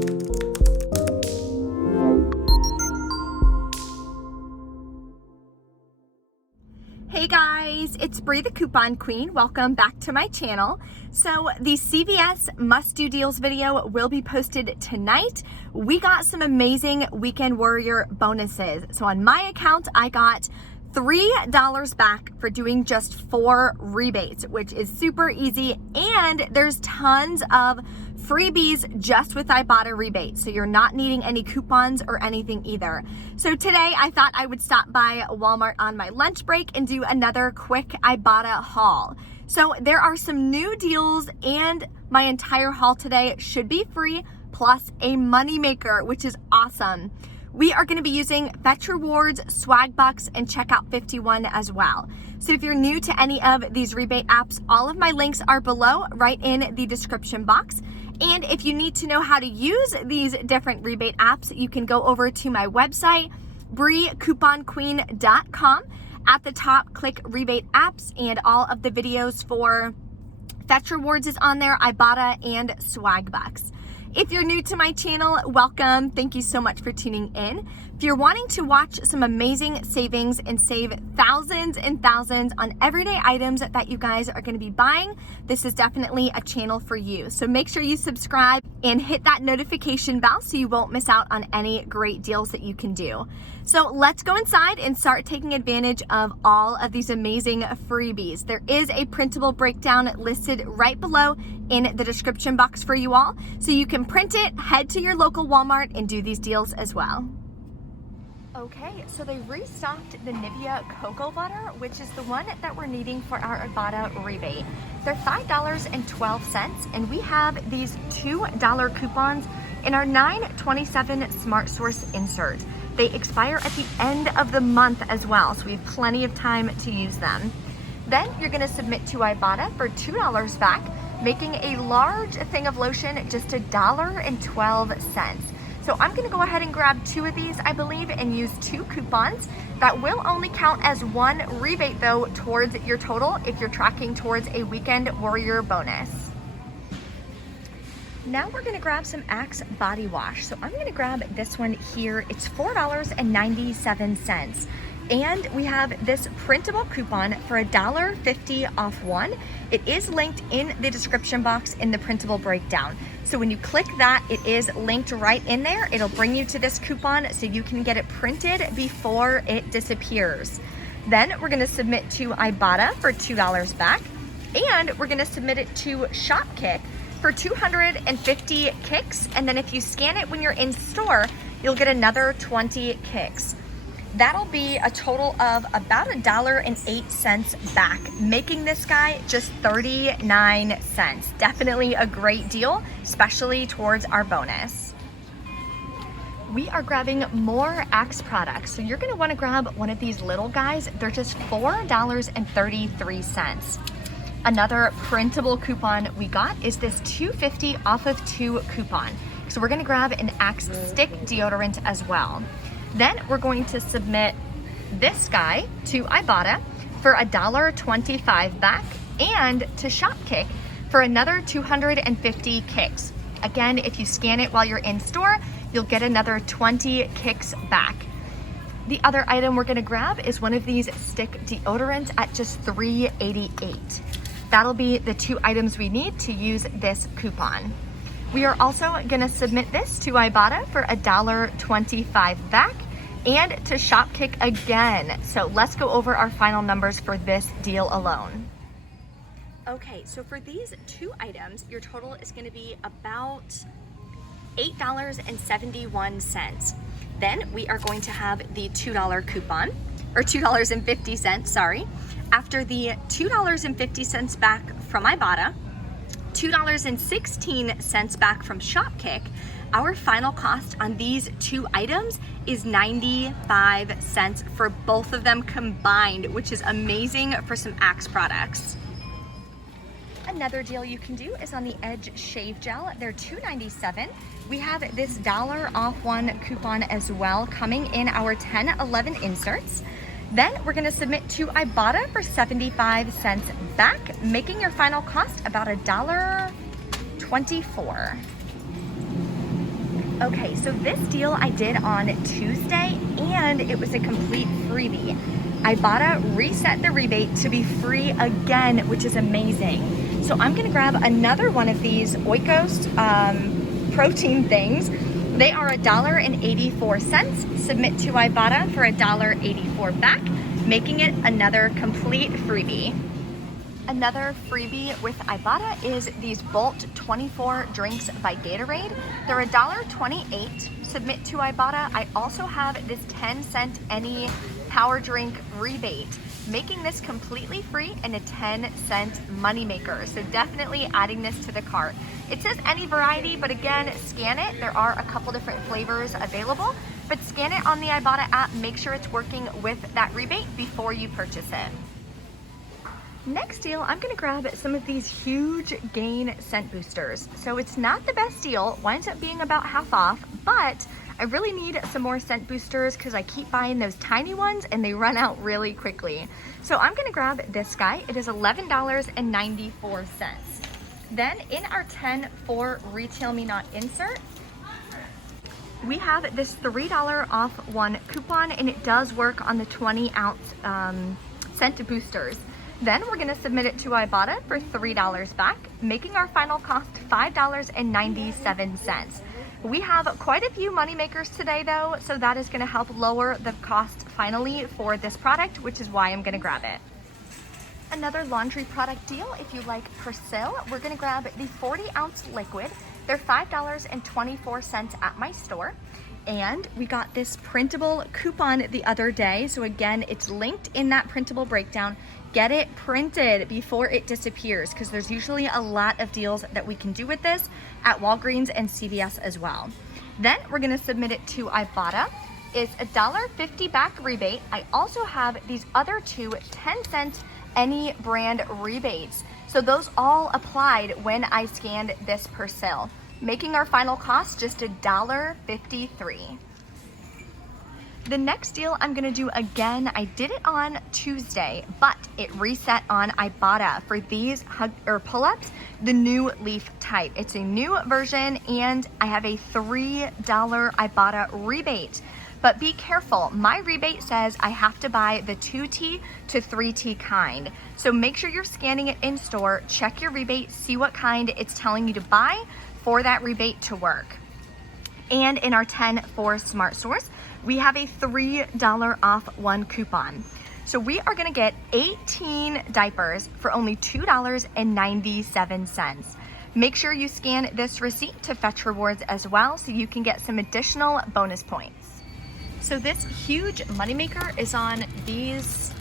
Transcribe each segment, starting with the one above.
Hey guys, it's Bree the Coupon Queen. Welcome back to my channel. So the CVS Must Do Deals video will be posted tonight. We got some amazing Weekend Warrior bonuses. So on my account, I got $3 back for doing just 4 rebates, which is super easy. And there's tons of freebies just with Ibotta Rebate. So you're not needing any coupons or anything either. So today I thought I would stop by Walmart on my lunch break and do another quick Ibotta haul. So there are some new deals and my entire haul today should be free, plus a moneymaker, which is awesome. We are going to be using Fetch Rewards, Swag Bucks, and Checkout 51 as well. So if you're new to any of these rebate apps, all of my links are below right in the description box. And if you need to know how to use these different rebate apps, you can go over to my website, BreeCouponQueen.com. At the top, click Rebate Apps, and all of the videos for Fetch Rewards is on there, Ibotta, and Swag Bucks. If you're new to my channel, welcome. Thank you so much for tuning in. If you're wanting to watch some amazing savings and save thousands and thousands on everyday items that you guys are going to be buying, this is definitely a channel for you. So make sure you subscribe and hit that notification bell so you won't miss out on any great deals that you can do. So let's go inside and start taking advantage of all of these amazing freebies. There is a printable breakdown listed right below in the description box for you all. So you can print it, head to your local Walmart, and do these deals as well. Okay, so they restocked the Nivea Cocoa Butter, which is the one that we're needing for our Ibotta rebate. They're $5.12, and we have these $2 coupons in our 9/27 Smart Source insert. They expire at the end of the month as well, so we have plenty of time to use them. Then you're gonna submit to Ibotta for $2 back, making a large thing of lotion just $1.12. So I'm gonna go ahead and grab 2 of these, I believe, and use 2 coupons. That will only count as 1 rebate though towards your total if you're tracking towards a Weekend Warrior bonus. Now we're gonna grab some Axe body wash. So I'm gonna grab this one here. It's $4.97. And we have this printable coupon for $1.50 off one. It is linked in the description box in the printable breakdown. So when you click that, it is linked right in there. It'll bring you to this coupon so you can get it printed before it disappears. Then we're gonna submit to Ibotta for $2 back. And we're gonna submit it to Shopkick for 250 kicks. And then if you scan it when you're in store, you'll get another 20 kicks. That'll be a total of about $1.08 back, making this guy just 39 cents. Definitely a great deal, especially towards our bonus. We are grabbing more Axe products. So you're gonna wanna grab one of these little guys. They're just $4.33. Another printable coupon we got is this $2.50 off of 2 coupon. So we're gonna grab an Axe Stick Deodorant as well. Then we're going to submit this guy to Ibotta for $1.25 back, and to Shopkick for another 250 kicks. Again, if you scan it while you're in store, you'll get another 20 kicks back. The other item we're gonna grab is one of these Stick Deodorants at just $3.88. That'll be the 2 items we need to use this coupon. We are also gonna submit this to Ibotta for $1.25 back, and to Shopkick again. So let's go over our final numbers for this deal alone. Okay, so for these 2 items, your total is gonna be about $8.71. Then we are going to have the $2 coupon, or $2.50, sorry. After the $2.50 back from Ibotta, $2.16 back from Shopkick, our final cost on these 2 items is 95 cents for both of them combined, which is amazing for some Axe products. Another deal you can do is on the Edge Shave Gel. They're $2.97. We have this $1 off one coupon as well coming in our 10-11 inserts. Then we're gonna submit to Ibotta for 75 cents back, making your final cost about $1.24. Okay, so this deal I did on Tuesday, and it was a complete freebie. Ibotta reset the rebate to be free again, which is amazing. So I'm gonna grab another one of these Oikos protein things. They are $1.84. Submit to Ibotta for $1.84 back, making it another complete freebie. Another freebie with Ibotta is these Bolt 24 drinks by Gatorade. They're $1.28. Submit to Ibotta. I also have this 10-cent any power drink rebate, making this completely free and a 10-cent moneymaker. So definitely adding this to the cart. It says any variety, but again, scan it. There are a couple different flavors available, but scan it on the Ibotta app. Make sure it's working with that rebate before you purchase it. Next deal, I'm gonna grab some of these huge Gain scent boosters. So it's not the best deal, winds up being about half off, but I really need some more scent boosters because I keep buying those tiny ones and they run out really quickly. So I'm gonna grab this guy. It is $11.94. Then in our 10 for Retail Me Not insert, we have this $3 off one coupon, and it does work on the 20-ounce scent boosters. Then we're gonna submit it to Ibotta for $3 back, making our final cost $5.97. We have quite a few money makers today though, so that is gonna help lower the cost finally for this product, which is why I'm gonna grab it. Another laundry product deal, if you like Persil, we're gonna grab the 40-ounce liquid. They're $5.24 at my store. And we got this printable coupon the other day. So again, it's linked in that printable breakdown. Get it printed before it disappears, because there's usually a lot of deals that we can do with this at Walgreens and CVS as well. Then we're gonna submit it to Ibotta. It's $1.50 back rebate. I also have these other two 10-cent any brand rebates. So those all applied when I scanned this Persil, making our final cost just $1.53. The next deal I'm gonna do again, I did it on Tuesday, but it reset on Ibotta for these pull-ups, the new leaf type. It's a new version, and I have a $3 Ibotta rebate. But be careful, my rebate says I have to buy the 2T to 3T kind. So make sure you're scanning it in store, check your rebate, see what kind it's telling you to buy for that rebate to work. And in our 10 for Smart Stores, we have a $3 off one coupon. So we are gonna get 18 diapers for only $2.97. Make sure you scan this receipt to fetch rewards as well, so you can get some additional bonus points. So this huge moneymaker is on these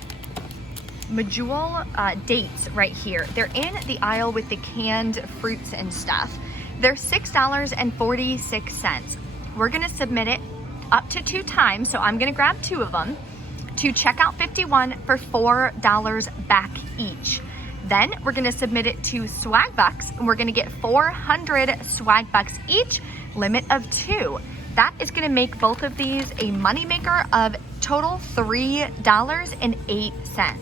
Medjool dates right here. They're in the aisle with the canned fruits and stuff. They're $6.46. We're gonna submit it up to 2 times, so I'm gonna grab 2 of them, to checkout 51 for $4 back each. Then we're gonna submit it to Swag Bucks, and we're gonna get 400 Swag Bucks each, limit of 2. That is gonna make both of these a moneymaker of total $3.08.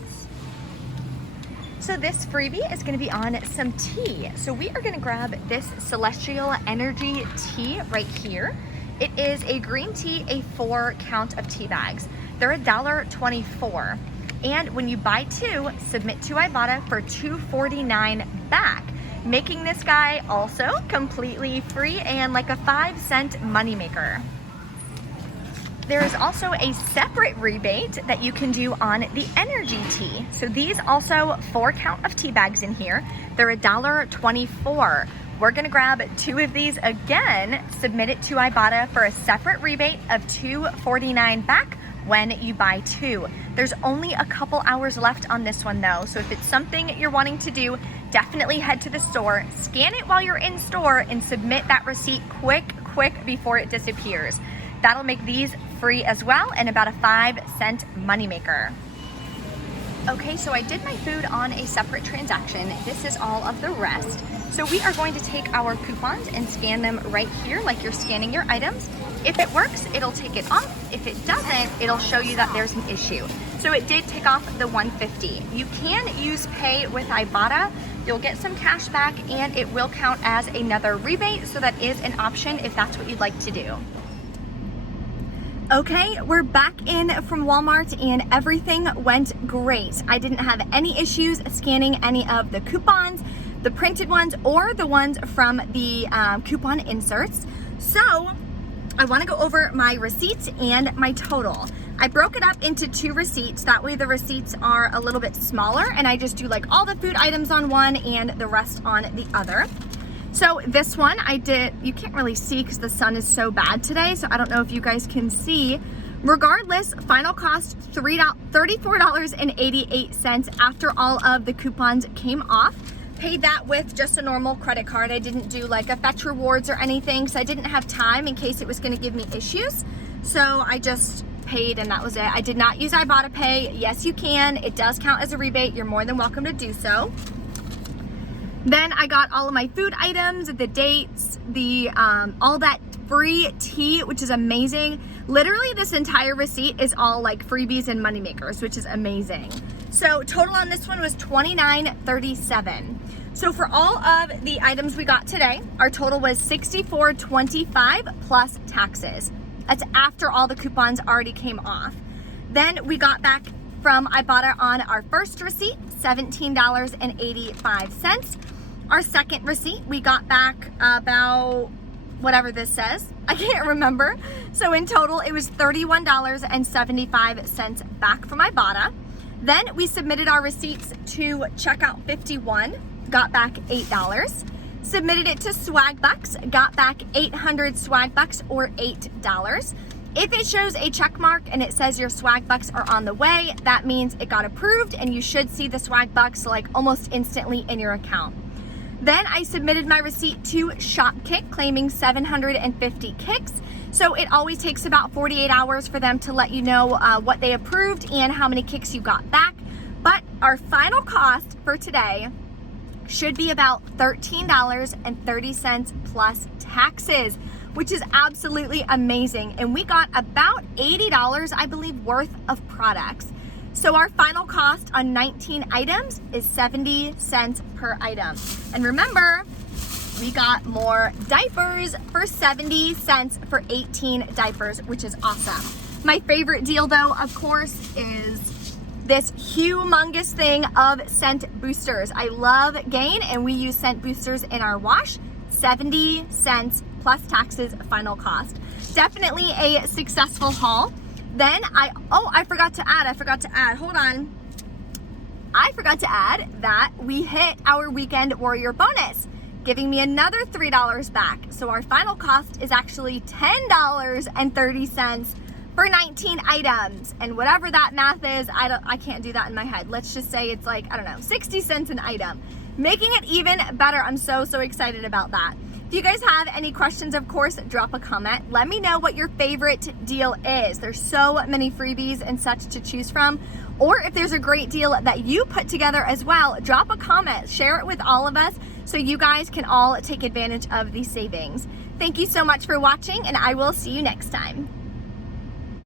So this freebie is gonna be on some tea. So we are gonna grab this Celestial Energy tea right here. It is a green tea, a 4 count of tea bags. They're $1.24. And when you buy 2, submit to Ibotta for $2.49 back, making this guy also completely free and like a 5-cent moneymaker. There is also a separate rebate that you can do on the energy tea. So these also 4 count of tea bags in here. They're $1.24. We're gonna grab 2 of these again, submit it to Ibotta for a separate rebate of $2.49 back when you buy 2. There's only a couple hours left on this one though, so if it's something you're wanting to do, definitely head to the store, scan it while you're in store, and submit that receipt quick before it disappears. That'll make these free as well, and about a 5-cent moneymaker. Okay, so I did my food on a separate transaction. This is all of the rest. So we are going to take our coupons and scan them right here like you're scanning your items. If it works, it'll take it off. If it doesn't, it'll show you that there's an issue. So it did take off the $150. You can use pay with Ibotta. You'll get some cash back and it will count as another rebate. So that is an option if that's what you'd like to do. Okay, we're back in from Walmart and everything went great. I didn't have any issues scanning any of the coupons, the printed ones or the ones from the coupon inserts. So I want to go over my receipts and my total. I broke it up into 2 receipts. That way the receipts are a little bit smaller and I just do like all the food items on one and the rest on the other. So this one you can't really see because the sun is so bad today, so I don't know if you guys can see. Regardless, final cost $34.88 after all of the coupons came off. Paid that with just a normal credit card. I didn't do like a Fetch Rewards or anything, so I didn't have time in case it was going to give me issues. So I just paid and that was it. I did not use Ibotta Pay. Yes, you can. It does count as a rebate. You're more than welcome to do so. Then I got all of my food items, the dates, the all that free tea, which is amazing. Literally this entire receipt is all like freebies and moneymakers, which is amazing. So total on this one was $29.37. So for all of the items we got today, our total was $64.25 plus taxes. That's after all the coupons already came off. Then we got back from Ibotta on our first receipt, $17.85. Our second receipt, we got back about whatever this says. I can't remember. So in total, it was $31.75 back from Ibotta. Then we submitted our receipts to checkout 51, got back $8. Submitted it to Swagbucks, got back 800 Swagbucks or $8. If it shows a check mark and it says your Swagbucks are on the way, that means it got approved and you should see the Swagbucks like almost instantly in your account. Then I submitted my receipt to Shopkick claiming 750 kicks. So it always takes about 48 hours for them to let you know what they approved and how many kicks you got back. But our final cost for today should be about $13.30 plus taxes, which is absolutely amazing. And we got about $80, I believe, worth of products. So our final cost on 19 items is 70 cents per item. And remember, we got more diapers for 70 cents for 18 diapers, which is awesome. My favorite deal though, of course, is this humongous thing of scent boosters. I love Gain and we use scent boosters in our wash. 70 cents plus taxes final cost. Definitely a successful haul. Then I forgot to add, hold on. I forgot to add that we hit our weekend warrior bonus, giving me another $3 back. So our final cost is actually $10.30 for 19 items. And whatever that math is, I can't do that in my head. Let's just say it's like, I don't know, 60 cents an item. Making it even better. I'm so excited about that. If you guys have any questions, of course, drop a comment. Let me know what your favorite deal is. There's so many freebies and such to choose from. Or if there's a great deal that you put together as well, drop a comment, share it with all of us so you guys can all take advantage of these savings. Thank you so much for watching and I will see you next time.